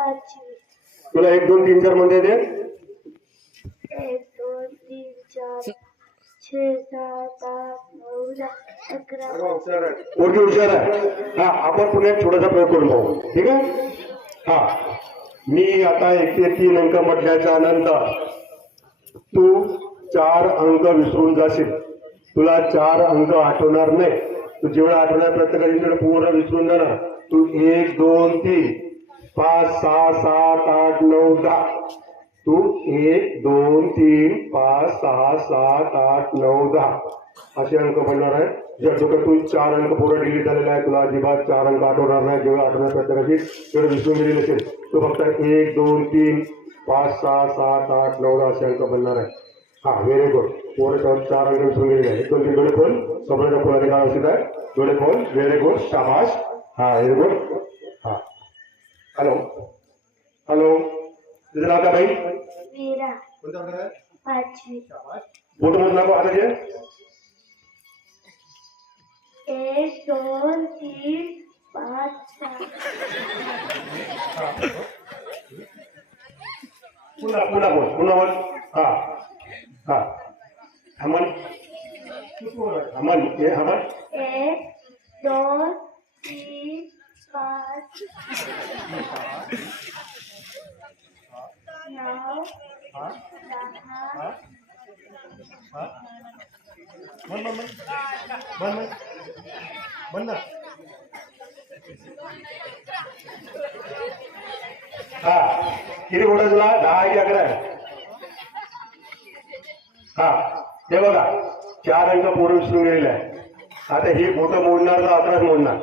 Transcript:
5वी. तुला 1 2 3 4 म्हणता येते? 1 2 3 4 6 7 8 9 10 11. पोरगी हुशार आहे. हा, आपण पुन्हा एक छोटासा प्रयोग करून पाहू. ठीक आहे. हा, मी आता 1 ते 3 अंक म्हटल्याच्या नंतर तू 4 अंक विसरून जाशील. तुला 4 अंक आठवणार नाही. तू जेवढा आठवण्याचा प्रयत्न करील तेवढं पूर्ण विसरून जाणार. तू 1 2 3 5 6 7 8 9 10. तू 1 2 3 5 6 7 8 9 10 असे अंक म्हणणार आहे. जर डोक्यात तू 4 अंक पूर्ण डिलीट झालेला आहे, तुला अजिबात 4 अंक आठवणार नाही. जेवढं आठवण्याचा प्रयत्न करशील तेवढं विसरून गेलेलं असेल. तू फक्त 1 2 3 5 6 7 8 9 10 असे अंक म्हणणार आहे. हा, व्हेरी गुड. पोरं 4 अंक विसरून गेलेले आहे. 1 2 3 डोळे खोल. समोरच्या पोराने काय औषध आहे? डोळे खोल. Very good. शाबाश. हा, व्हेरी गुड. हा, हॅलो हॅलो, तुझं नाव काय बाई? मीरा. कोणतं अंक आहे? 5वी. बोट मोज नको हाताचे. 1 2 3 5 6. पुन्हा पुन्हा बोल. पुन्हा बोल. हा हा, हमन हमन हे हमन. 1 2 3 5 9 10. मन मन मन मन मन ना. हा, किती बोट तुला? 10 की 11 आहे? हा, हे बघा 4 अंक पूर्ण विसरून गेलेले आहे. आता ही बोट मोडणार तर 11 मोडणार.